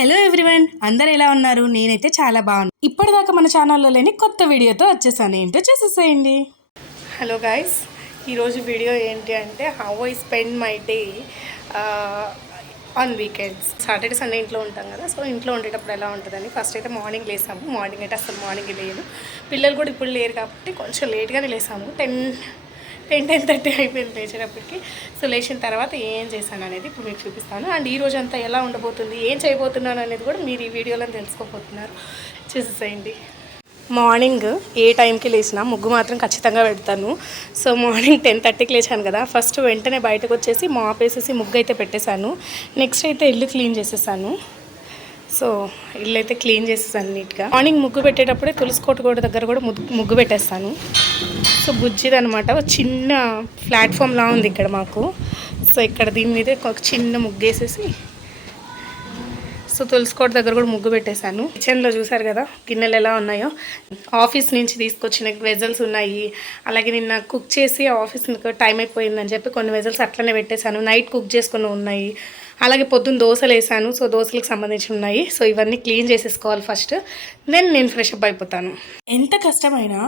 Hello everyone, అందరు ఎలా ఉన్నారు? నేనైతే చాలా బాగున్నాను. ఇప్పటిదాకా మన ఛానల్లో లేని కొత్త వీడియోతో వచ్చేసాను. ఏంటో చూసేసేయండి. హలో గాయ్స్, ఈరోజు వీడియో ఏంటి అంటే how I spend my day on weekends. Saturday Sunday ఇంట్లో ఉంటాం కదా, సో ఇంట్లో ఉండేటప్పుడు ఎలా ఉంటుందని ఫస్ట్ అయితే మార్నింగ్ లేసాము. మార్నింగ్ అయితే అసలు మార్నింగ్ లేను, పిల్లలు కూడా ఇప్పుడు లేరు కాబట్టి కొంచెం లేట్గానే లేసాము. 10:30 అయిపోయింది లేచేటప్పటికి. సో లేచిన తర్వాత ఏం చేశాను అనేది ఇప్పుడు మీకు చూపిస్తాను. అండ్ ఈ రోజు అంతా ఎలా ఉండబోతుంది, ఏం చేయబోతున్నాను అనేది కూడా మీరు ఈ వీడియోలో తెలుసుకోబోతున్నారు. చూసేసేయండి. మార్నింగ్ ఏ టైంకి లేచినా ముగ్గు మాత్రం ఖచ్చితంగా పెడతాను. సో మార్నింగ్ 10:30కి లేచాను కదా, ఫస్ట్ వెంటనే బయటకు వచ్చేసి మాప్ వేసేసి ముగ్గు అయితే పెట్టేశాను. నెక్స్ట్ అయితే ఇల్లు క్లీన్ చేసేసాను. సో ఇల్లు అయితే క్లీన్ చేసేసాను నీట్గా. మార్నింగ్ ముగ్గు పెట్టేటప్పుడే తులసికోట గోడ దగ్గర కూడా ముగ్గు పెట్టేస్తాను. సో బుజ్జిది అనమాట, ఒక చిన్న ప్లాట్ఫామ్లా ఉంది ఇక్కడ మాకు. సో ఇక్కడ దీని మీద ఒక చిన్న ముగ్గు వేసేసి సో తులసికోట దగ్గర కూడా ముగ్గు పెట్టేశాను. కిచెన్లో చూసారు కదా గిన్నెలు ఎలా ఉన్నాయో, ఆఫీస్ నుంచి తీసుకొచ్చిన వెజల్స్ ఉన్నాయి. అలాగే నిన్న కుక్ చేసి ఆఫీస్ టైం అయిపోయిందని చెప్పి కొన్ని వెజల్స్ అట్లనే పెట్టేశాను. నైట్ కుక్ చేసుకుని ఉన్నాయి. అలాగే పొద్దున్న దోశలు వేసాను, సో దోశలకు సంబంధించి ఉన్నాయి. సో ఇవన్నీ క్లీన్ చేసేసుకోవాలి ఫస్ట్, నేను ఫ్రెష్ అప్ అయిపోతాను. ఎంత కష్టమైనా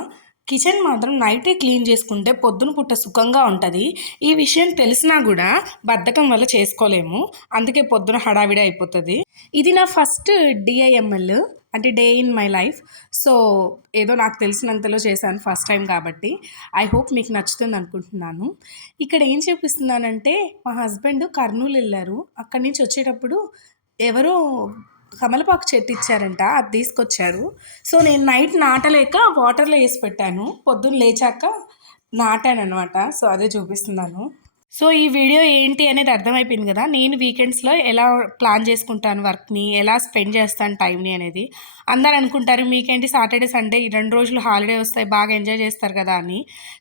కిచెన్ మాత్రం నైటే క్లీన్ చేసుకుంటే పొద్దున పుట్ట సుఖంగా ఉంటుంది. ఈ విషయం తెలిసినా కూడా బద్ధకం వల్ల చేసుకోలేము, అందుకే పొద్దున హడావిడి అయిపోతుంది. ఇది నా ఫస్ట్ డిఐఎంఎల్, అంటే day in my life. So ఏదో నాకు తెలిసినంతలో చేశాను ఫస్ట్ టైం కాబట్టి. ఐ హోప్ మీకు నచ్చుతుంది అనుకుంటున్నాను. ఇక్కడ ఏం చూపిస్తున్నానంటే, మా హస్బెండ్ కర్నూలు వెళ్ళారు. అక్కడి నుంచి వచ్చేటప్పుడు ఎవరో కమలపాకు చెట్టు ఇచ్చారంట, అది తీసుకొచ్చారు. సో నేను నైట్ నాటలేక వాటర్లో వేసి పెట్టాను, పొద్దున్న లేచాక నాటాను అనమాట. సో అదే చూపిస్తున్నాను. సో ఈ వీడియో ఏంటి అనేది అర్థమైపోయింది కదా, నేను వీకెండ్స్లో ఎలా ప్లాన్ చేసుకుంటాను వర్క్ని, ఎలా స్పెండ్ చేస్తాను టైంని అనేది. అందరు అనుకుంటారు మీకేంటి సాటర్డే సండే ఈ 2 రోజులు హాలిడే వస్తాయి, బాగా ఎంజాయ్ చేస్తారు కదా అని.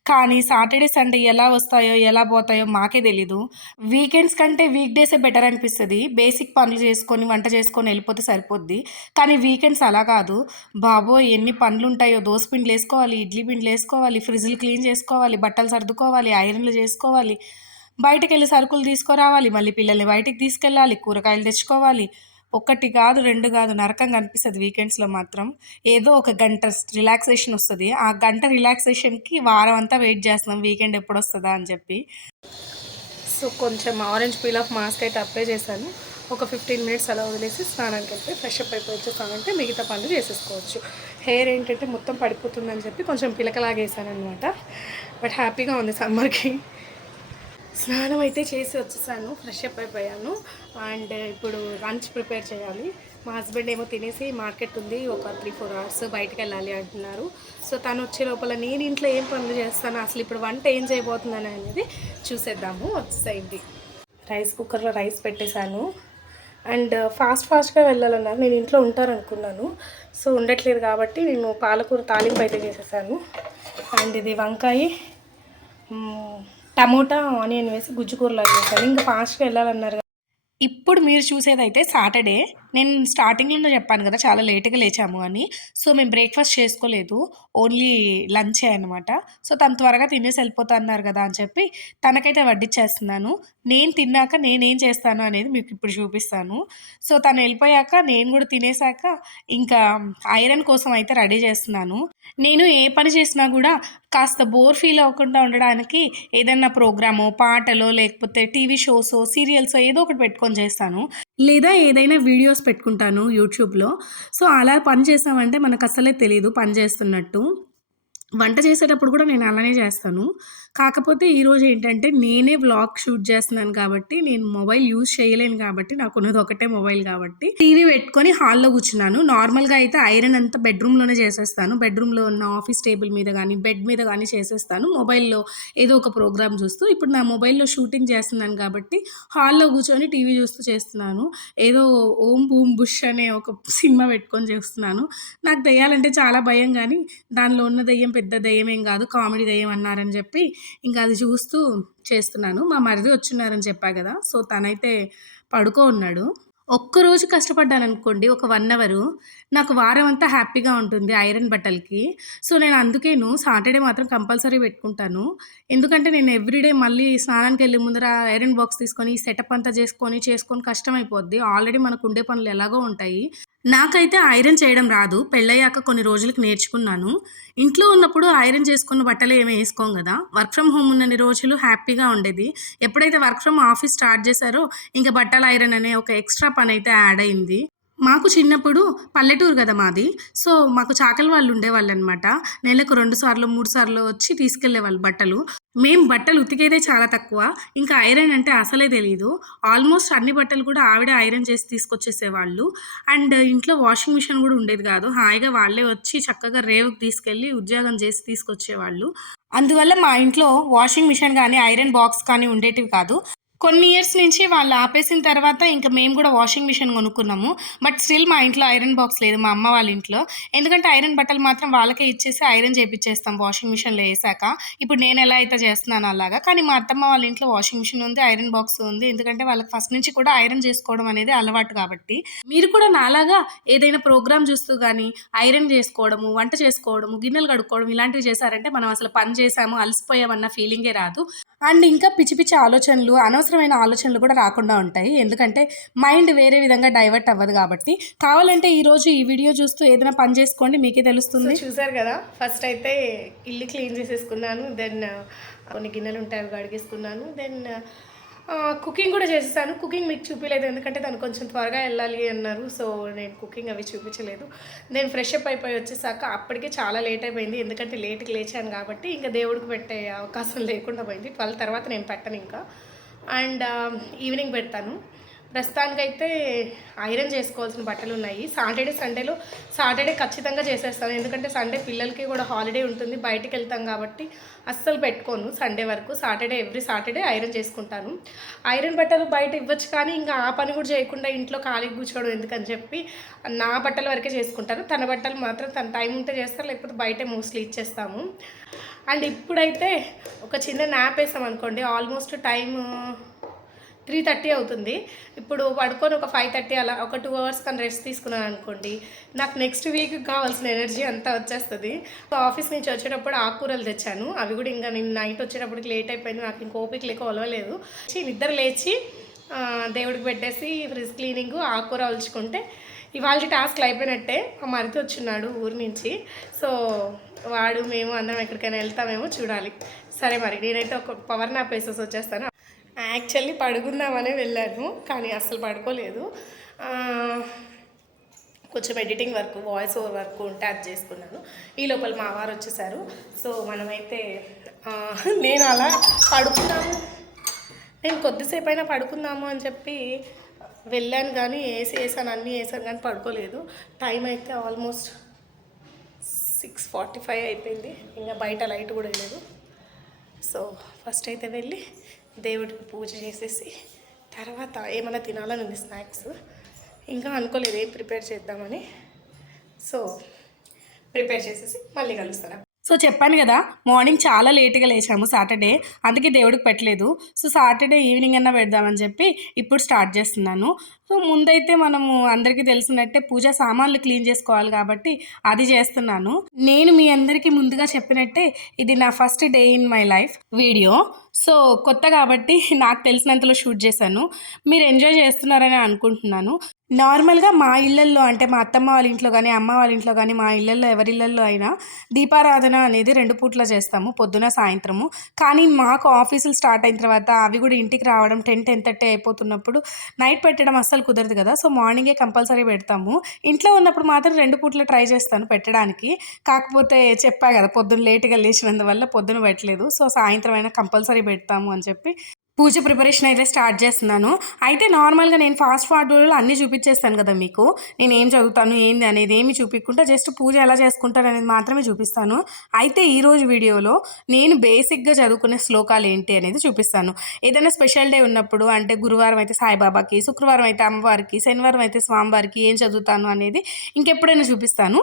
కానీ సాటర్డే సండే ఎలా వస్తాయో ఎలా పోతాయో మాకే తెలీదు. వీకెండ్స్ కంటే వీక్ డేసే బెటర్ అనిపిస్తుంది. బేసిక్ పనులు చేసుకొని వంట చేసుకొని వెళ్ళిపోతే సరిపోద్ది. కానీ వీకెండ్స్ అలా కాదు బాబోయ్, ఎన్ని పనులు ఉంటాయో. దోశ పిండిలు వేసుకోవాలి, ఇడ్లీ పిండిలు వేసుకోవాలి, ఫ్రిడ్జ్లు క్లీన్ చేసుకోవాలి, బట్టలు సర్దుకోవాలి, ఐరన్లు చేసుకోవాలి, బయటకు వెళ్ళి సరుకులు తీసుకురావాలి, మళ్ళీ పిల్లల్ని బయటికి తీసుకెళ్ళాలి, కూరగాయలు తెచ్చుకోవాలి. ఒకటి కాదు 2 కాదు, నరకంగా అనిపిస్తుంది వీకెండ్స్లో మాత్రం. ఏదో ఒక గంట రిలాక్సేషన్ వస్తుంది, ఆ గంట రిలాక్సేషన్కి వారం అంతా వెయిట్ చేస్తున్నాం వీకెండ్ ఎప్పుడు వస్తుందా అని చెప్పి. సో కొంచెం ఆరెంజ్ పీల్ ఆఫ్ మాస్క్ అయితే అప్లై చేశాను. ఒక 15 మినిట్స్ అలా వదిలేసి స్నానానికి వెళ్తే ఫ్రెష్ అప్ అయిపోయి వచ్చేస్తానంటే మిగతా పనులు చేసేసుకోవచ్చు. హెయిర్ ఏంటంటే మొత్తం పడిపోతుందని చెప్పి కొంచెం పిలకలాగేసాను అనమాట. బట్ హ్యాపీగా ఉంది సమ్మర్కి. స్నానం అయితే చేసి వచ్చేసాను, ఫ్రెష్ అప్ అయిపోయాను. అండ్ ఇప్పుడు లంచ్ ప్రిపేర్ చేయాలి. మా హస్బెండ్ ఏమో తినేసి మార్కెట్ ఉంది, ఒక 3-4 అవర్స్ బయటకు వెళ్ళాలి అంటున్నారు. సో తను వచ్చే లోపల నేను ఇంట్లో ఏం పనులు చేస్తాను, అసలు ఇప్పుడు వంట ఏం చేయబోతుందని అనేది చూసేద్దాము. వచ్చేసేయండి. రైస్ కుక్కర్లో రైస్ పెట్టేశాను. అండ్ ఫాస్ట్గా వెళ్ళాలన్నారు. నేను ఇంట్లో ఉంటారనుకున్నాను, సో ఉండట్లేదు కాబట్టి నేను పాలకూర తాలింపు అయితే చేసేసాను. అండ్ ఇది వంకాయ టమోటా ఆనియన్ వేసి గుజ్జుకూరలాగా చేశాను. ఇంకా ఫాస్ట్గా వెళ్ళాలన్నారు. ఇప్పుడు మీరు చూసేదైతే సాటర్డే. నేను స్టార్టింగ్లో చెప్పాను కదా చాలా లేట్గా లేచాము అని. సో మేము బ్రేక్ఫాస్ట్ చేసుకోలేదు, ఓన్లీ లంచే అనమాట. సో తను త్వరగా తినేసి వెళ్ళిపోతా అన్నారు కదా అని చెప్పి తనకైతే వడ్డిచ్చేస్తున్నాను. నేను తిన్నాక నేనేం చేస్తాను అనేది మీకు ఇప్పుడు చూపిస్తాను. సో తను వెళ్ళిపోయాక నేను కూడా తినేసాక ఇంకా ఐరన్ కోసం అయితే రెడీ చేస్తున్నాను. నేను ఏ పని చేసినా కూడా కాస్త బోర్ ఫీల్ అవ్వకుండా ఉండడానికి ఏదన్నా ప్రోగ్రామో, పాటలో, లేకపోతే టీవీ షోసో, సీరియల్సో ఏదో ఒకటి పెట్టుకొని చేస్తాను. లేదా ఏదైనా వీడియోస్ పెట్టుకుంటాను యూట్యూబ్లో. సో అలా పని చేసామంటే మనకు అసలే తెలియదు పని చేస్తున్నట్టు. వంట చేసేటప్పుడు కూడా నేను అలానే చేస్తాను. కాకపోతే ఈరోజు ఏంటంటే నేనే వ్లాగ్ షూట్ చేస్తున్నాను కాబట్టి నేను మొబైల్ యూజ్ చేయలేను కాబట్టి, నాకున్నది ఒకటే మొబైల్ కాబట్టి టీవీ పెట్టుకొని హాల్లో కూర్చున్నాను. నార్మల్గా అయితే ఐరన్ అంతా బెడ్రూమ్లోనే చేసేస్తాను. బెడ్రూమ్లో ఉన్న ఆఫీస్ టేబుల్ మీద కానీ బెడ్ మీద కానీ చేసేస్తాను, మొబైల్లో ఏదో ఒక ప్రోగ్రామ్ చూస్తూ. ఇప్పుడు నా మొబైల్లో షూటింగ్ చేస్తున్నాను కాబట్టి హాల్లో కూర్చొని టీవీ చూస్తూ చేస్తున్నాను. ఏదో ఓం బూమ్ బుష్ అనే ఒక సినిమా పెట్టుకొని చేస్తున్నాను. నాకు దెయ్యాలంటే చాలా భయం, కానీ దానిలో ఉన్న దెయ్యం పెద్ద దెయ్యమేం కాదు, కామెడీ దెయ్యం అన్నారని చెప్పి ఇంకా అది చూస్తూ చేస్తున్నాను. మా మరిది వచ్చున్నారని చెప్పా కదా, సో తనైతే పడుకో ఉన్నాడు. ఒక్కరోజు కష్టపడ్డాననుకోండి ఒక 1 అవరు, నాకు వారం అంతా హ్యాపీగా ఉంటుంది ఐరన్ బట్టలకి. సో, నేను అందుకేను సాటర్‌డే మాత్రం కంపల్సరీ పెట్టుకుంటాను. ఎందుకంటే నేను ఎవ్రీడే మళ్ళీ స్నానానికెళ్ళే ముందర ఐరన్ బాక్స్ తీసుకొని, సెటప్ అంతా చేసుకొని కష్టమైపోద్ది. ఆల్రెడీ మనకుండే పనులు ఎలాగో ఉంటాయి. నాకైతే ఐరన్ చేయడం రాదు. పెళ్ళయ్యాక కొన్ని రోజులకి నేర్చుకున్నాను. ఇంట్లో ఉన్నప్పుడు ఐరన్ చేసుకున్న బట్టలే ఏమి ఏసుకోం గదా! వర్క్ ఫ్రమ్ హోమ్ ఉన్నన్ని రోజులు హ్యాపీగా ఉండేది. ఎప్పుడైతే వర్క్ ఫ్రమ్ ఆఫీస్ స్టార్ట్ చేశారో, ఇంక బట్టల ఐరన్ అనే ఒక ఎక్స్‌ట్రా పనైతే యాడ్ అయింది. మాకు చిన్నప్పుడు పల్లెటూరు గదా మాది. సో, మాకు చాకలి వాళ్ళు ఉండేవాళ్ళనమాట. నెలకు 2 సార్లో, 3 సార్లో వచ్చి తీసుకెళ్ళేవాళ్ళు బట్టలు. మేము బట్టలు ఉతికేదే చాలా తక్కువ. ఇంకా ఐరన్ అంటే అసలే తెలీదు. ఆల్మోస్ట్ అన్ని బట్టలు కూడా ఆవిడే ఐరన్ చేసి తీసుకొచ్చేసేవాళ్ళు. అండ్ ఇంట్లో వాషింగ్ మిషన్ గూడా ఉండేది గాదు. హాయిగా వాళ్ళే వచ్చి చక్కగా రేవుకి తీసుకెళ్ళి ఉద్యోగం చేసి తీసుకొచ్చేవాళ్ళు. అందువల్ల మా ఇంట్లో వాషింగ్ మిషన్ గానీ, ఐరన్ బాక్స్ కానీ ఉండేటివి కాదు. కొన్ని ఇయర్స్ నుంచి వాళ్ళు ఆపేసిన తర్వాత ఇంక మేము గూడా వాషింగ్ మిషన్ కొనుక్కున్నాము. బట్ స్టిల్ మా ఇంట్లో ఐరన్ బాక్స్ లేదు మా అమ్మ వాళ్ళ ఇంట్లో. ఎందుకంటే ఐరన్ బట్టలు మాత్రం వాళ్ళకే ఇచ్చేసి ఐరన్ చేపిచ్చేస్తాం వాషింగ్ మిషన్‌లో ఏసాక. ఇప్పుడు నేనెలా అయితే చేస్తున్నానో అలాగా. కానీ మా అత్తమ్మ వాళ్ళ ఇంట్లో వాషింగ్ మిషన్ ఉంది, ఐరన్ బాక్స్ ఉంది. ఎందుకంటే వాళ్ళకి ఫస్ట్ నుంచి కూడా ఐరన్ చేసుకోవడం అనేది అలవాటు కాబట్టి. మీరు కూడా నాలాగా ఏదైనా ప్రోగ్రామ్ చూస్తూ గానీ, ఐరన్ చేసుకోవడము, వంట చేసుకోవడము, గిన్నెలు కడుక్కోవడం ఇలాంటివి చేశారంటే మనం అసలు పని చేశాము, అలసిపోయామన్న ఫీలింగే రాదు. అండ్ ఇంకా పిచ్చి పిచ్చి ఆలోచనలు, అనవసరమైన ఆలోచనలు కూడా రాకుండా ఉంటాయి. ఎందుకంటే మైండ్ వేరే విధంగా డైవర్ట్ అవ్వదు కాబట్టి. కావాలంటే ఈరోజు ఈ వీడియో చూస్తూ ఏదైనా పని చేసుకోండి మీకే సో తెలుస్తుంది. చూసారు కదా, ఫస్ట్ అయితే ఇల్లు క్లీన్ చేసేసుకున్నాను. దెన్ కొన్ని గిన్నెలు ఉంటాయి అవి కడిగేసుకున్నాను. దెన్ కుకింగ్ కూడా చేసేసాను. కుకింగ్ మీకు చూపించలేదు ఎందుకంటే దాన్ని కొంచెం త్వరగా వెళ్ళాలి అన్నారు. సో నేను కుకింగ్ అవి చూపించలేదు. నేను ఫ్రెష్ అప్ అయిపోయి వచ్చేసాక అప్పటికే చాలా లేట్ అయిపోయింది. ఎందుకంటే లేట్కి లేచాను కాబట్టి ఇంకా దేవుడికి పెట్టే అవకాశం లేకుండా పోయింది. 12 తర్వాత నేను పెట్టను ఇంకా. అండ్ ఈవినింగ్ పెడతాను. ప్రస్తుతానికైతే ఐరన్ చేసుకోవాల్సిన బట్టలు ఉన్నాయి. సాటర్డే ఖచ్చితంగా చేసేస్తాను. ఎందుకంటే సండే పిల్లలకి కూడా హాలిడే ఉంటుంది, బయటికి వెళ్తాం కాబట్టి అస్సలు పెట్టుకోను సండే వరకు. ఎవ్రీ సాటర్డే ఐరన్ చేసుకుంటాను. ఐరన్ బట్టలు బయట ఇవ్వచ్చు కానీ ఇంకా ఆ పని కూడా చేయకుండా ఇంట్లో ఖాళీగా కూర్చోవడం ఎందుకని చెప్పి నా బట్టల వరకే చేసుకుంటాను. తన బట్టలు మాత్రం తన టైం ఉంటే చేస్తారు, లేకపోతే బయటే మోస్ట్లీ ఇచ్చేస్తాము. అండ్ ఇప్పుడైతే ఒక చిన్న న్యాప్ వేసాం అనుకోండి, ఆల్మోస్ట్ టైము 3:30 అవుతుంది. ఇప్పుడు పడుకొని ఒక 5:30 అలా ఒక 2 అవర్స్ కానీ రెస్ట్ తీసుకున్నాను అనుకోండి, నాకు నెక్స్ట్ వీక్ కావాల్సిన ఎనర్జీ అంతా వచ్చేస్తుంది. సో ఆఫీస్ నుంచి వచ్చేటప్పుడు ఆకుకూరలు తెచ్చాను. అవి కూడా ఇంకా నేను నైట్ వచ్చేటప్పటికి లేట్ అయిపోయింది, నాకు ఇంక ఓపిక లేక ఒలవలేదు. నిద్ర లేచి దేవుడికి పెట్టేసి ఫ్రిడ్జ్ క్లీనింగ్, ఆకుకూర ఒలుచుకుంటే ఇవాళ టాస్క్లు అయిపోయినట్టే. మా మరిది వచ్చున్నాడు ఊరి నుంచి. సో వాడు మేము అందరం ఎక్కడికైనా వెళ్తామేమో చూడాలి. సరే మరి నేనైతే ఒక పవర్ నాప్ వేసేసి వచ్చేస్తాను. యాక్చువల్లీ పడుకుందామనే వెళ్ళాను కానీ అస్సలు పడుకోలేదు. కొంచెం editing work, voice over work ఉంటే అది చేసుకున్నాను. ఈ లోపల మా వారు వచ్చేసారు. సో మనమైతే నేను అలా పడుకున్నాము, నేను కొద్దిసేపు అయినా పడుకుందాము అని చెప్పి వెళ్ళాను కానీ అన్నీ వేసాను కానీ పడుకోలేదు. టైం అయితే ఆల్మోస్ట్ 6:45 అయిపోయింది. ఇంకా బయట లైట్ కూడా లేదు. సో ఫస్ట్ అయితే వెళ్ళి దేవుడికి పూజ చేసేసి తర్వాత ఏమైనా తినాలని ఉంది స్నాక్స్. ఇంకా అనుకోలేదు ఏం ప్రిపేర్ చేద్దామని. సో ప్రిపేర్ చేసేసి మళ్ళీ కలుస్తాను. సో చెప్పాను కదా, మార్నింగ్ చాలా లేట్గా లేచాము సాటర్డే, అందుకే దేవుడికి పెట్టలేదు. సో సాటర్డే ఈవినింగ్ అన్నా పెడదామని చెప్పి ఇప్పుడు స్టార్ట్ చేస్తున్నాను. సో ముందైతే మనము అందరికీ తెలిసినట్టే పూజా సామాన్లు క్లీన్ చేసుకోవాలి కాబట్టి అది చేస్తున్నాను. నేను మీ అందరికీ ముందుగా చెప్పినట్టే ఇది నా first day in my life video. So కొత్త కాబట్టి నాకు తెలిసినంతలో షూట్ చేశాను. మీరు ఎంజాయ్ చేస్తున్నారని అనుకుంటున్నాను. నార్మల్గా మా ఇళ్ళల్లో అంటే మా అత్తమ్మ వాళ్ళ ఇంట్లో కానీ, అమ్మ వాళ్ళ ఇంట్లో కానీ, మా ఇళ్ళల్లో ఎవరిళ్ళల్లో అయినా దీపారాధన అనేది 2 పూట్ల చేస్తాము, పొద్దున సాయంత్రము. కానీ మాకు ఆఫీసులు స్టార్ట్ అయిన తర్వాత అవి కూడా ఇంటికి రావడం 10-10:30 అయిపోతున్నప్పుడు నైట్ పెట్టడం అస్సలు కుదరదు కదా. సో మార్నింగే కంపల్సరీ పెడతాము. ఇంట్లో ఉన్నప్పుడు మాత్రం 2 పూట్ల ట్రై చేస్తాను పెట్టడానికి. కాకపోతే చెప్పా కదా, పొద్దున్న లేట్గా లేచినందువల్ల పొద్దున పెట్టలేదు. సో సాయంత్రం అయినా కంపల్సరీ పెడతాము అని చెప్పి పూజ ప్రిపరేషన్ అయితే స్టార్ట్ చేస్తున్నాను. అయితే నార్మల్గా నేను ఫాస్ట్ ఫార్వర్డ్లో అన్నీ చూపించేస్తాను కదా మీకు. నేను ఏం చదువుతాను ఏంది అనేది ఏమి చూపించకుండా జస్ట్ పూజ ఎలా చేసుకుంటాను అనేది మాత్రమే చూపిస్తాను. అయితే ఈరోజు వీడియోలో నేను బేసిక్గా చదువుకునే శ్లోకాలు ఏంటి అనేది చూపిస్తాను. ఏదైనా స్పెషల్ డే ఉన్నప్పుడు, అంటే గురువారం అయితే సాయిబాబాకి, శుక్రవారం అయితే అమ్మవారికి, శనివారం అయితే స్వామివారికి ఏం చదువుతాను అనేది ఇంకెప్పుడైనా చూపిస్తాను.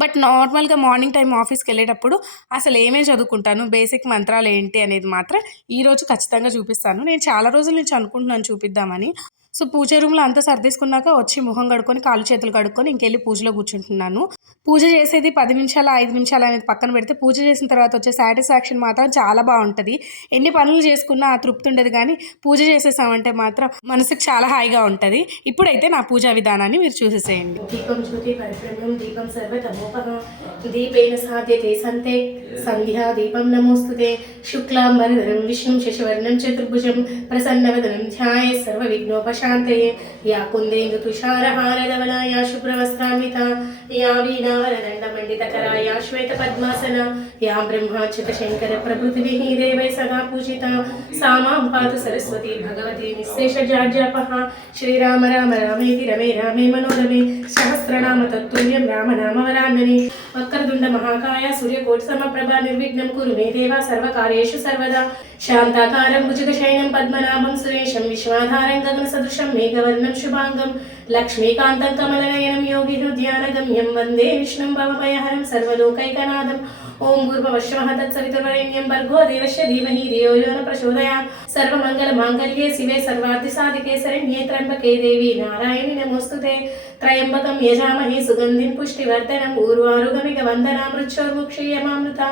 బట్ నార్మల్గా మార్నింగ్ టైం ఆఫీస్కి వెళ్ళేటప్పుడు అసలు ఏమేమి చదువుకుంటాను, బేసిక్ మంత్రాలు ఏంటి అనేది మాత్రం ఈరోజు ఖచ్చితంగా చూపిస్తాను. నేను చాలా రోజుల నుంచి అనుకుంటున్నాను చూపిద్దామని. సో పూజ రూమ్లో అంతా సర్దేసుకున్నాక వచ్చి ముఖం కడుక్కొని కాళ్ళు చేతులు కడుక్కొని ఇంకెళ్ళి పూజలో కూర్చుంటున్నాను. పూజ చేసేది 10 నిమిషాలు 5 నిమిషాలు అనేది పక్కన పెడితే పూజ చేసిన తర్వాత వచ్చే సాటిస్ఫాక్షన్ మాత్రం చాలా బాగుంటుంది. ఎన్ని పనులు చేసుకున్నా ఆ తృప్తి ఉండదు, కానీ పూజ చేసేసామంటే మాత్రం మనసుకు చాలా హాయిగా ఉంటుంది. ఇప్పుడైతే నా పూజా విధానాన్ని మీరు చూసేసేయండి. దీపం జ్యోతి పరిబ్రహ్మం దీపం సర్వతమోపహ దీపేన సాధ్యతే సంతే సంధ్యా దీపం నమోస్తుతే శుక్లాంబరధరం విష్ణుం శశివర్ణం చతుర్భుజం ప్రసన్నవదనం ధ్యాయే సర్వ విఘ్నోపశాంతయే యా కుందేందు తుషారహారధవలా యా శుభ్రవస్త్రాన్విత యా వీణావరదండమండితకరా యా శ్వేత పద్మాసన యా బ్రహ్మాచ్యుత శంకర ప్రభృతిభిః దేవై సదా పూజిత సా మాం పాతు సరస్వతి భగవతి నిశ్శేషజాడ్యాపః శ్రీరామ రామ రామేతి రమే రామే మనోరమే సహస్రనామ తత్తుల్యం రామనామవరాన్నని వక్రతుండ మహాకాయ సూర్యకోటి సమప్రభ నిర్విఘ్నం కురు మే దేవా సర్వకార్యేషు సర్వదా శాంతాకారం భుజగశయనం పద్మనాభం సురేశం విశ్వాధారం గగన సదృశం మేఘవర్ణం శుభాంగం లక్ష్మీకాంతం కమలనయనం యోగి హృదయానగమ్యం వందే విష్ణుం భవభయహరం సర్వలోకైకనాథం ఓం భూర్భువస్సువః తత్సవితుర్వరేణ్యం భర్గో దేవస్య ధీమహి ధియో యో న ప్రచోదయాత్ సర్వమంగళ మాంగళ్యే శివే సర్వార్థ సాధికే శరణ్యే త్ర్యంబకే దేవి నారాయణి నమోస్తుతే త్రయంబకం యజామహే సుగంధిం పుష్టివర్ధనం ఊర్వారుగమిక వందనా మృత్యోర్ముక్షీయమామృత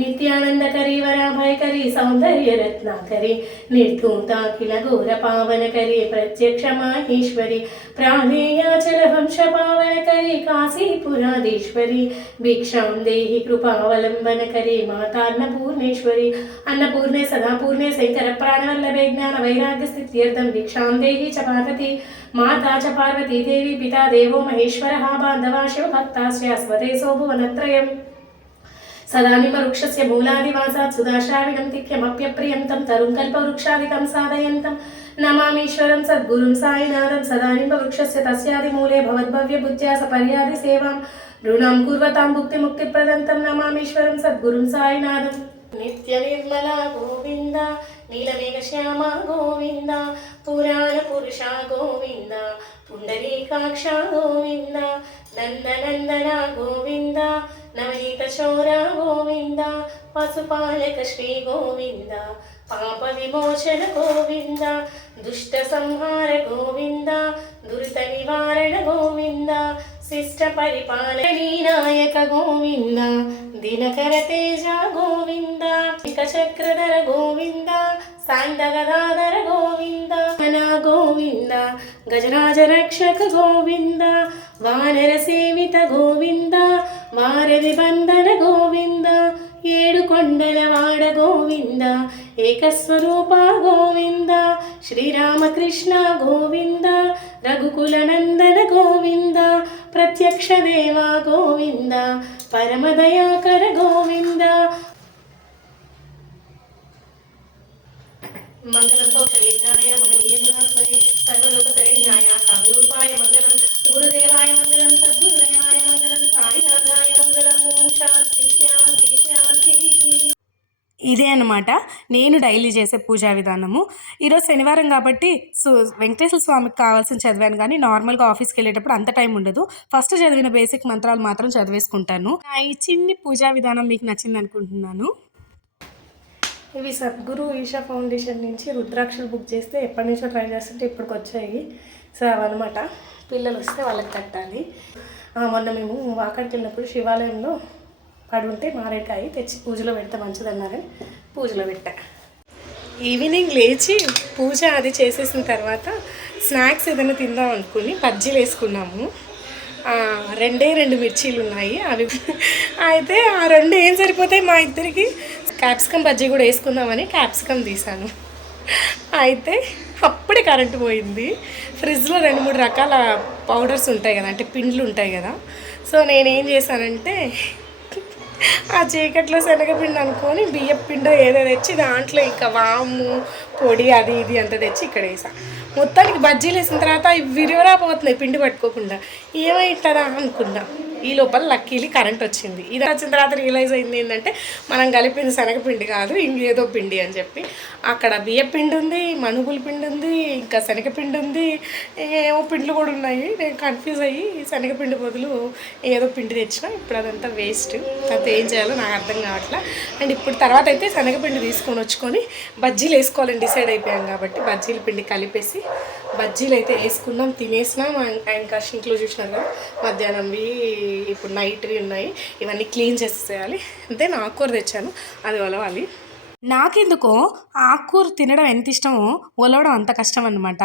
నిత్యానందకరీ వరాభయకరీ సౌందర్య రత్నాకరీ నిర్ధూతాఖిల ఘోర పావనకరీ ప్రత్యక్ష మాహేశ్వరి ప్రాణేయాచల వంశ పావనకరీ కాశీపురాధీశ్వరి భిక్షాం దేహి కృపావలంబనకరీ మాతాన్నపూర్ణేశ్వరి అన్నపూర్ణే సదాపూర్ణే శంకర ప్రాణవల్లభే జ్ఞాన వైరాగ్య స్థిత్యర్థం భిక్షాం దేహి చ పార్వతి మాతా చ పార్వతీ దేవి పితా దేవో మహేశ్వరః బాంధవా శివభక్తాశ్చాస్వతే సోభువనత్రయం సదానిపవృక్షస్య మూలాదివాసాత్ సుధాశ్రావిణం తిక్యమప్యప్రియం తం తరుం కల్పవృక్షాదికం సాధయంతం నమామీశ్వరం సద్గురుం సాయినాథం సదానిపవృక్షస్య తస్యాదిమూలే భవద్భవ్యబుద్ధ్యా సపర్యాది సేవాం రుణాం కుర్వతాం భుక్తిముక్తిప్రదం తం నమామీశ్వరం సద్గురుం సాయినాథం నిత్య నిర్మల గోవింద నీలమేఘశ్యామ గోవింద పురాణ పురుష గోవింద పుండరీకాక్ష గోవింద నందనందన గోవింద నవనీత చోర గోవింద పశుపాలక శ్రీ గోవింద పాప విమోచన గోవింద దుష్ట సంహార గోవింద దురిత నివారణ గోవింద శిష్ట పరిపాలనీ నాయక గోవింద దినకర తేజ గోవింద చక్రధర గోవింద సాండగదాధర గోవింద గోవింద గజరాజ రక్షక గోవింద వానర సేవిత గోవింద వారధి బంధన గోవింద ఏడు కొండల వాడ గోవింద ఏకస్వరూప గోవింద శ్రీరామకృష్ణ గోవింద రఘుకుల నందన గోవింద ప్రత్యక్ష దేవ గోవింద పరమదయాకర గోవింద మంగళం కౌశలేంద్రాయ మహనీయగుణాత్మనే సర్వలోక శరణ్యాయ సాధురూపాయ మంగళం గురుదేవాయ మంగళం సద్గురుదయాయ మంగళం సాయినాథాయ మంగళం ఓం శాంతి శాంతి శాంతి. ఇదే అన్నమాట నేను డైలీ చేసే పూజా విధానము. ఈరోజు శనివారం కాబట్టి వెంకటేశ్వర స్వామికి కావాల్సిన చదివాను, కానీ నార్మల్గా ఆఫీస్కి వెళ్ళేటప్పుడు అంత టైం ఉండదు. ఫస్ట్ చదివిన బేసిక్ మంత్రాలు మాత్రం చదివేసుకుంటాను. ఈ చిన్ని పూజా విధానం మీకు నచ్చింది అనుకుంటున్నాను. ఇవి సద్గురు ఈషా ఫౌండేషన్ నుంచి రుద్రాక్షలు బుక్ చేస్తే ఎప్పటి నుంచో ట్రై చేస్తుంటే ఇప్పటికి వచ్చాయి. సో అవన్నమాట పిల్లలు వస్తే వాళ్ళకి కట్టాలి. మొన్న మేము అక్కడికి వెళ్ళినప్పుడు శివాలయంలో పడి ఉంటే మారేడుకాయ తెచ్చి పూజలో పెడితే మంచిదన్నారని పూజలో పెట్టా. ఈవినింగ్ లేచి పూజ అది చేసేసిన తర్వాత స్నాక్స్ ఏదైనా తిందాం అనుకుని బజ్జీలు వేసుకున్నాము. 2 మిర్చీలు ఉన్నాయి అవి. అయితే ఆ 2 ఏం సరిపోతాయి మా ఇద్దరికి. క్యాప్సికమ్ బజ్జీ కూడా వేసుకుందామని క్యాప్సికమ్ తీసాను. అయితే అప్పుడే కరెంటు పోయింది. ఫ్రిడ్జ్లో 2-3 రకాల పౌడర్స్ ఉంటాయి కదా, అంటే పిండ్లు ఉంటాయి కదా. సో నేనేం చేశానంటే ఆ చీకట్లో శనగపిండి అనుకొని బియ్యం పిండి ఏదో తెచ్చి దాంట్లో ఇంకా వాము పొడి అది ఇది అంత తెచ్చి ఇక్కడ వేసా. మొత్తానికి బజ్జీలు వేసిన తర్వాత ఇవి విరివరాపోతున్నాయి పిండి పట్టుకోకుండా. ఏమైంటుందా అనుకున్నా. ఈ లోపల లక్కీలీ కరెంట్ వచ్చింది. ఇది వచ్చిన తర్వాత రియలైజ్ అయింది ఏంటంటే మనం కలిపింది శనగపిండి కాదు ఇంకేదో పిండి అని చెప్పి. అక్కడ బియ్య పిండి ఉంది, మనుగుల పిండి ఉంది, ఇంకా శనగపిండి ఉంది, ఏమో పిండ్లు కూడా ఉన్నాయి. నేను కన్ఫ్యూజ్ అయ్యి శనగపిండి బదులు ఏదో పిండి తెచ్చిన. ఇప్పుడు అదంతా వేస్ట్, అది ఏం చేయాలో నాకు అర్థం కావట్లా. అండ్ ఇప్పుడు తర్వాత అయితే శనగపిండి తీసుకొని వచ్చుకొని బజ్జీలు వేసుకోవాలని డిసైడ్ అయిపోయాం కాబట్టి బజ్జీల పిండి కలిపేసి బజ్జీలు అయితే వేసుకున్నాం, తినేసినాం. ఇంకా షింక్లో చూసినారు కదా మధ్యాహ్నంవి, ఇప్పుడు నైట్వి ఉన్నాయి. ఇవన్నీ క్లీన్ చేసేయాలి. అంతే. నా ఆకుకూర తెచ్చాను, అది ఒలవాలి. నాకెందుకో ఆకుకూర తినడం ఎంత ఇష్టమో ఒలవడం అంత కష్టం అనమాట.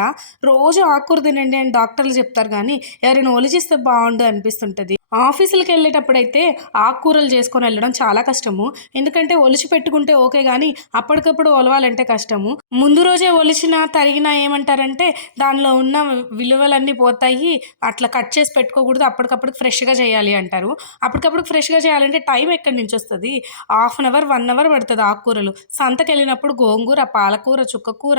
రోజు ఆకుకూర తినండి అని డాక్టర్లు చెప్తారు కానీ ఎవరైనా ఒలిచిస్తే బాగుండు అనిపిస్తుంటుంది. ఆఫీసులకు వెళ్ళేటప్పుడైతే ఆకుకూరలు చేసుకొని వెళ్ళడం చాలా కష్టము. ఎందుకంటే ఒలిచి పెట్టుకుంటే ఓకే కానీ అప్పటికప్పుడు ఒలవాలంటే కష్టము. ముందు రోజే ఒలిచినా తరిగినా ఏమంటారంటే దానిలో ఉన్న విలువలన్నీ పోతాయి, అట్లా కట్ చేసి పెట్టుకోకూడదు, అప్పటికప్పుడు ఫ్రెష్గా చేయాలి అంటారు. అప్పటికప్పుడు ఫ్రెష్గా చేయాలంటే టైం ఎక్కడి నుంచి వస్తుంది? 1/2 అవర్ 1 అవర్ పడుతుంది. ఆకుకూరలు సంతకి వెళ్ళినప్పుడు గోంగూర, పాలకూర, చుక్కకూర,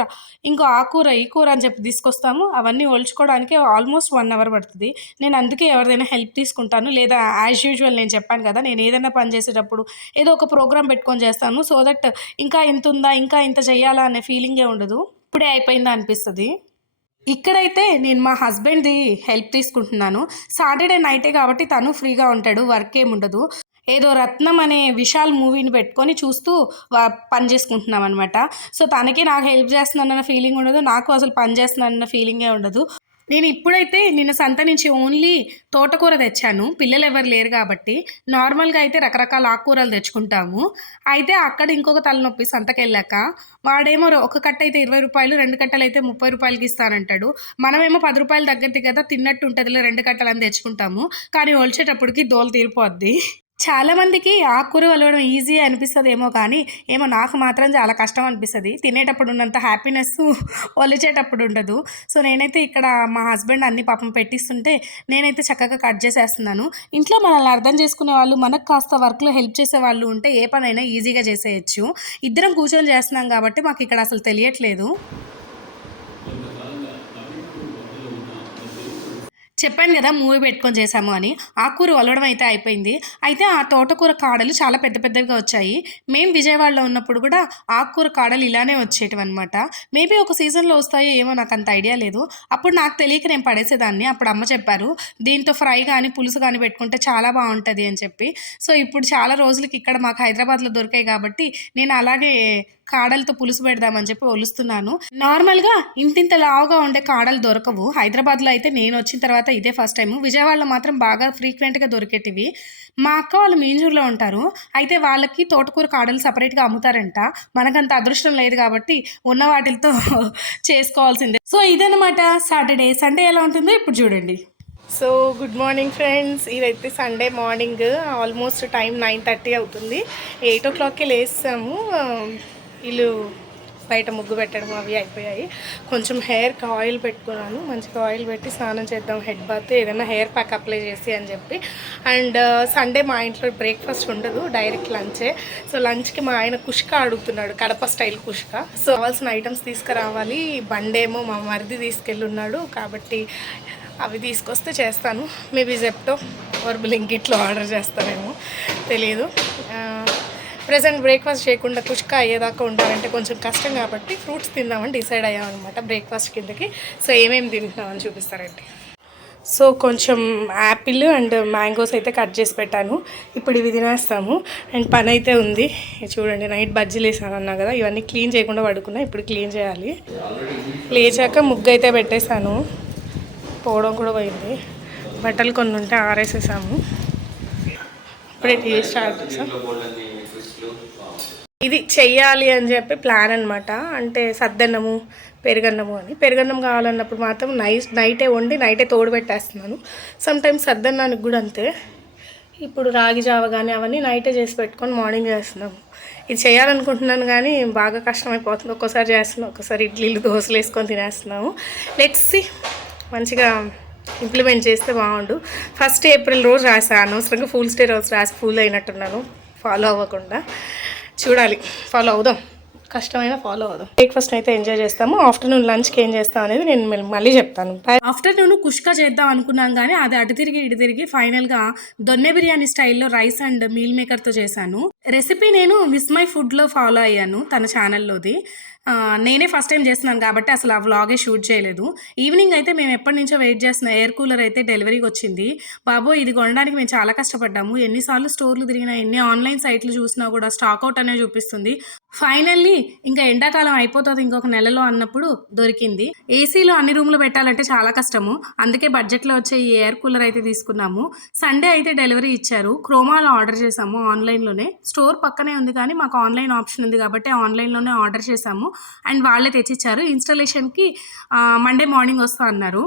ఇంకో ఆకుకూర ఈ కూర అని చెప్పి తీసుకొస్తాము. అవన్నీ ఒలుచుకోవడానికి ఆల్మోస్ట్ 1 అవర్ పడుతుంది. నేను అందుకే ఎవరిదైనా హెల్ప్ తీసుకుంటాను, లేదా యాజ్ యూజువల్ నేను చెప్పాను కదా నేను ఏదైనా పని చేసేటప్పుడు ఏదో ఒక ప్రోగ్రామ్ పెట్టుకొని చేస్తాను. సో దట్ ఇంకా ఇంత ఉందా, ఇంకా ఇంత చెయ్యాలా అనే ఫీలింగే ఉండదు, ఇప్పుడే అయిపోయిందా అనిపిస్తుంది. ఇక్కడైతే నేను మా హస్బెండ్ది హెల్ప్ తీసుకుంటున్నాను. సాటర్డే నైటే కాబట్టి తను ఫ్రీగా ఉంటాడు, వర్క్ ఏముండదు. ఏదో రత్నం అనే విశాల్ మూవీని పెట్టుకొని చూస్తూ పని చేసుకుంటున్నాం అనమాట. సో తనకి నాకు హెల్ప్ చేస్తున్నానన్న ఫీలింగ్ ఉండదు, నాకు అసలు పని చేస్తున్నానన్న ఫీలింగే ఉండదు. నేను ఇప్పుడైతే నిన్న సంత నుంచి ఓన్లీ తోటకూర తెచ్చాను, పిల్లలు ఎవరు లేరు కాబట్టి. నార్మల్గా అయితే రకరకాల ఆకుకూరలు తెచ్చుకుంటాము. అయితే అక్కడ ఇంకొక తలనొప్పి, సంతకెళ్ళాక వాడేమో ఒక కట్ట అయితే 20 రూపాయలు, 2 కట్టలు అయితే 30 రూపాయలకి ఇస్తానంటాడు. మనమేమో 10 రూపాయలు దగ్గరది కదా తిన్నట్టు ఉంటుందిలే 2 కట్టలు అని తెచ్చుకుంటాము. కానీ ఒలిచేటప్పటికి దోలు తీరిపోద్ది. చాలామందికి ఆకుకూర ఒలవడం ఈజీ అనిపిస్తుందేమో కానీ ఏమో నాకు మాత్రం చాలా కష్టం అనిపిస్తుంది. తినేటప్పుడు ఉన్నంత హ్యాపీనెస్ ఒలిచేటప్పుడు ఉండదు. సో నేనైతే ఇక్కడ మా హస్బెండ్ అన్ని పాపం పెట్టిస్తుంటే నేనైతే చక్కగా కట్ చేసేస్తున్నాను. ఇంట్లో మనల్ని అర్థం చేసుకునే వాళ్ళు, మనకు కాస్త వర్క్లో హెల్ప్ చేసే వాళ్ళు ఉంటే ఏ పనైనా ఈజీగా చేసేయచ్చు. ఇద్దరం కూర్చొని చేస్తున్నాం కాబట్టి మాకు ఇక్కడ అసలు తెలియట్లేదు. చెప్పాను కదా మూవీ పెట్టుకొని చేసాము అని. ఆకుకూర ఒలవడం అయితే అయిపోయింది. అయితే ఆ తోటకూర కాడలు చాలా పెద్ద పెద్దవిగా వచ్చాయి. మేము విజయవాడలో ఉన్నప్పుడు కూడా ఆకుకూర కాడలు ఇలానే వచ్చేటివి అనమాట. మేబీ ఒక సీజన్లో వస్తాయో ఏమో నాకు అంత ఐడియా లేదు. అప్పుడు నాకు తెలియక నేను పడేసేదాన్ని. అప్పుడు అమ్మ చెప్పారు దీంతో ఫ్రై కానీ పులుసు కానీ పెట్టుకుంటే చాలా బాగుంటుంది అని చెప్పి. సో ఇప్పుడు చాలా రోజులకి ఇక్కడ మాకు హైదరాబాద్లో దొరికాయి కాబట్టి నేను అలాగే కాడలతో పులుసు పెడదామని చెప్పి ఒలుస్తున్నాను. నార్మల్గా ఇంతింత లావుగా ఉండే కాడలు దొరకవు హైదరాబాద్లో. అయితే నేను వచ్చిన తర్వాత ఇదే ఫస్ట్ టైం. విజయవాడలో మాత్రం బాగా ఫ్రీక్వెంట్గా దొరికేటివి. మా అక్క వాళ్ళు మీంజూరులో ఉంటారు. అయితే వాళ్ళకి తోటకూర కాడలు సపరేట్గా అమ్ముతారంట. మనకంత అదృష్టం లేదు కాబట్టి ఉన్న వాటితో చేసుకోవాల్సిందే. సో ఇదనమాట సాటర్డే. సండే ఎలా ఉంటుందో ఇప్పుడు చూడండి. So good morning friends. ఇదైతే సండే మార్నింగ్, ఆల్మోస్ట్ టైం 9:30 అవుతుంది. 8 o'clockకి లేస్తాము. ఇల్లు బయట ముగ్గు పెట్టడం అవి అయిపోయాయి. కొంచెం హెయిర్కి ఆయిల్ పెట్టుకున్నాను, మంచిగా ఆయిల్ పెట్టి స్నానం చేద్దాం, హెడ్ బాత్, ఏదైనా హెయిర్ ప్యాక్ అప్లై చేసి అని చెప్పి. అండ్ సండే మా ఇంట్లో బ్రేక్ఫాస్ట్ ఉండదు, డైరెక్ట్ లంచే. సో లంచ్కి మా ఆయన కుష్క అడుగుతున్నాడు, కడప స్టైల్ కుష్క. సో కావాల్సిన ఐటమ్స్ తీసుకురావాలి. బండేమో మా మరిది తీసుకెళ్ళున్నాడు కాబట్టి అవి తీసుకొస్తే చేస్తాను. మేబీ జెప్టో ఆర్ బ్లింకిట్లో ఆర్డర్ చేస్తానేమో తెలియదు. ప్రెజెంట్ బ్రేక్ఫాస్ట్ చేయకుండా కుష్క అయ్యేదాకా ఉండాలంటే కొంచెం కష్టం కాబట్టి ఫ్రూట్స్ తిందామని డిసైడ్ అయ్యామన్నమాట బ్రేక్ఫాస్ట్ కిందకి. సో ఏమేమి తింటున్నామని చూపిస్తారండి. సో కొంచెం యాపిల్ అండ్ మ్యాంగోస్ అయితే కట్ చేసి పెట్టాను. ఇప్పుడు ఇవి తినేస్తాము. అండ్ పని అయితే ఉంది. చూడండి, నైట్ బజ్జీలు వేసాను అన్నా కదా, ఇవన్నీ క్లీన్ చేయకుండా పడుకున్నా. ఇప్పుడు క్లీన్ చేయాలి. లేచాక ముగ్గు అయితే పెట్టేశాను, పోవడం కూడా పోయింది. బట్టలు కొన్ని ఉంటే ఆరేసేసాము. ఇప్పుడే టీ స్టార్ట్ చేసాం. ఇది చెయ్యాలి అని చెప్పి ప్లాన్ అనమాట. అంటే సద్దన్నము, పెరుగన్నము అని. పెరుగన్నం కావాలన్నప్పుడు మాత్రం నైటే వండి నైటే తోడు పెట్టేస్తున్నాను. సమ్టైమ్స్ సద్దన్నానికి కూడా అంతే. ఇప్పుడు రాగి జావ కానీ అవన్నీ నైటే చేసి పెట్టుకొని మార్నింగ్ చేస్తున్నాము. ఇది చేయాలనుకుంటున్నాను కానీ బాగా కష్టమైపోతుంది. ఒక్కోసారి చేస్తున్నాం, ఒక్కోసారి ఇడ్లీలు దోశలు వేసుకొని తినేస్తున్నాము. లెట్స్ సీ, మంచిగా ఇంప్లిమెంట్ చేస్తే బాగుండు. 1st April రోజు రాసాను, అనవసరంగా ఫూల్స్ డే రోజు రాసి ఫూల్ అయినట్టున్నాను ఫాలో అవ్వకుండా. చూడాలి, ఫాలో అవుదాం. కష్టమైన ఫాలో అవ్వదు. బ్రేక్ఫాస్ట్ అయితే ఎంజాయ్ చేస్తాము. ఆఫ్టర్నూన్ లంచ్కి ఏం చేస్తాం అనేది నేను మళ్ళీ చెప్తాను. ఆఫ్టర్నూన్ కుష్కా చేద్దాం అనుకున్నాం కానీ అది అటు తిరిగి ఇటు తిరిగి ఫైనల్గా దొన్నె బిర్యానీ స్టైల్లో రైస్ అండ్ మీల్ మేకర్తో చేశాను. రెసిపీ నేను విస్మై ఫుడ్లో ఫాలో అయ్యాను తన ఛానల్లోది. నేనే ఫస్ట్ టైం చేస్తున్నాను కాబట్టి అసలు ఆ వ్లాగే షూట్ చేయలేదు. ఈవినింగ్ అయితే మేము ఎప్పటి నుంచో వెయిట్ చేస్తున్న ఎయిర్ కూలర్ అయితే డెలివరీకి వచ్చింది. బాబోయ్, ఇది కొనడానికి మేము చాలా కష్టపడ్డాము. ఎన్నిసార్లు స్టోర్లు తిరిగినా, ఎన్ని ఆన్లైన్ సైట్లు చూసినా కూడా స్టాక్అవుట్ అనే చూపిస్తుంది. ఫైనల్లీ ఇంకా ఎండాకాలం అయిపోతుంది ఇంకొక నెలలో అన్నప్పుడు దొరికింది. ఏసీలో అన్ని రూమ్లు పెట్టాలంటే చాలా కష్టము. అందుకే బడ్జెట్లో వచ్చే ఈ ఎయిర్ కూలర్ అయితే తీసుకున్నాము. సండే అయితే డెలివరీ ఇచ్చారు. క్రోమాలో ఆర్డర్ చేసాము ఆన్లైన్లోనే. స్టోర్ పక్కనే ఉంది కానీ మాకు ఆన్లైన్ ఆప్షన్ ఉంది కాబట్టి ఆన్లైన్లోనే ఆర్డర్ చేసాము. అండ్ వాళ్ళే తెచ్చిచ్చారు. ఇన్స్టాలేషన్కి మండే మార్నింగ్ వస్తా అన్నారు.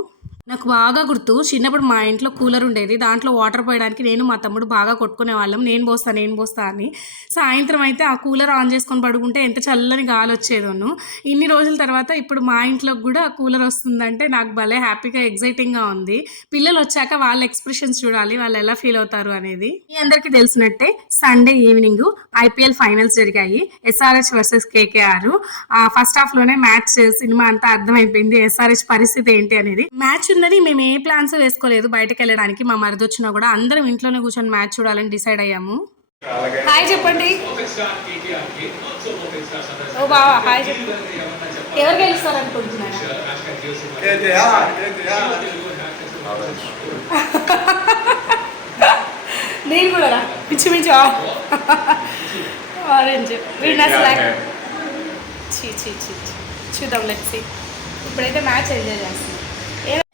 నాకు బాగా గుర్తు, చిన్నప్పుడు మా ఇంట్లో కూలర్ ఉండేది. దాంట్లో వాటర్ పోయడానికి నేను మా తమ్ముడు బాగా కొట్టుకునే వాళ్ళం. నేను పోస్తా అని. సాయంత్రం అయితే ఆ కూలర్ ఆన్ చేసుకొని పడుకుంటే ఎంత చల్లని గాలి వచ్చేదోను. ఇన్ని రోజుల తర్వాత ఇప్పుడు మా ఇంట్లోకి కూడా కూలర్ వస్తుందంటే నాకు భలే హ్యాపీగా ఎగ్జైటింగ్గా ఉంది. పిల్లలు వచ్చాక వాళ్ళ ఎక్స్ప్రెషన్స్ చూడాలి, వాళ్ళు ఎలా ఫీల్ అవుతారు అనేది. మీ అందరికీ తెలిసినట్టే సండే ఈవినింగ్ ఐపీఎల్ ఫైనల్స్ జరిగాయి. SRH versus KKR. ఫస్ట్ హాఫ్లోనే మ్యాచ్ సినిమా అంతా అర్థమైపోయింది ఎస్ఆర్హెచ్ పరిస్థితి ఏంటి అనేది. మ్యాచ్ ఉన్నది మేము ఏ ప్లాన్స్ వేసుకోలేదు బయటకు వెళ్ళడానికి. మా మరిది వచ్చినా కూడా అందరం ఇంట్లోనే కూర్చొని మ్యాచ్ చూడాలని డిసైడ్ అయ్యాము. హాయ్ చెప్పండి. ఓ బావా హాయ్ చెప్పండి. ఎవరు గెలుస్తారు అనుకుంటున్నారు? నేను కూడా పిచ్చిమించు ఆరెంజ్ చూద్దాం. Let's see. ఇప్పుడైతే మ్యాచ్ ఎంజాయ్ చేస్తాం.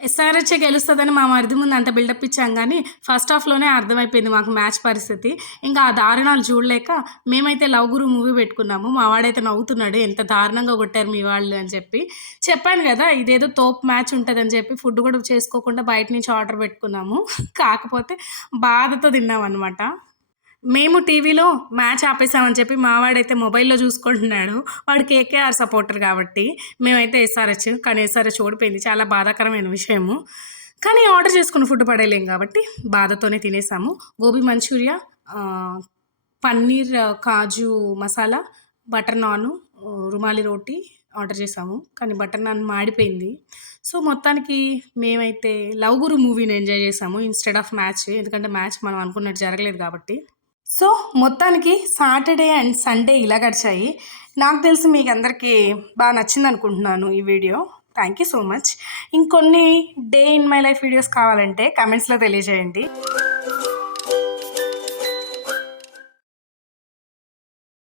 ఎస్ఆర్హెచ్ గెలుస్తుందని మా మరిది ముందు అంత బిల్డప్ ఇచ్చాం కానీ ఫస్ట్ హాఫ్లోనే అర్థమైపోయింది మాకు మ్యాచ్ పరిస్థితి. ఇంకా ఆ దారుణాలు చూడలేక మేమైతే లవ్ గురు మూవీ పెట్టుకున్నాము. మా వాడైతే నవ్వుతున్నాడు, ఎంత దారుణంగా కొట్టారు మీ వాళ్ళు అని చెప్పి. చెప్పాను కదా ఇదేదో తోపు మ్యాచ్ ఉంటుందని చెప్పి ఫుడ్ కూడా చేసుకోకుండా బయట నుంచి ఆర్డర్ పెట్టుకున్నాము. కాకపోతే బాధతో తిన్నాం అనమాట. మేము టీవీలో మ్యాచ్ ఆపేసామని చెప్పి మావాడైతే మొబైల్లో చూసుకుంటున్నాడు. వాడు కేకేఆర్ సపోర్టర్ కాబట్టి. మేమైతే ఎస్ఆర్హెచ్, కానీ ఎస్ఆర్హెచ్ ఓడిపోయింది. చాలా బాధాకరమైన విషయము. కానీ ఆర్డర్ చేసుకున్న ఫుడ్ పడేయలేం కాబట్టి బాధతోనే తినేసాము. గోబీ మంచూరియా, పన్నీర్ కాజు మసాలా, బటర్ నాను, రుమాలి రోటీ ఆర్డర్ చేసాము. కానీ బటర్ నాన్ మాడిపోయింది. సో మొత్తానికి మేమైతే లవ్ గురు మూవీని ఎంజాయ్ చేసాము ఇన్స్టెడ్ ఆఫ్ మ్యాచ్. ఎందుకంటే మ్యాచ్ మనం అనుకున్నట్టు జరగలేదు కాబట్టి. సో మొత్తానికి సాటర్డే అండ్ సండే ఇలా గడిచాయి. నాకు తెలిసి మీకు అందరికీ బాగా నచ్చింది అనుకుంటున్నాను ఈ వీడియో. Thank you so much. ఇంకొన్ని day in my life videos కావాలంటే కమెంట్స్లో తెలియజేయండి.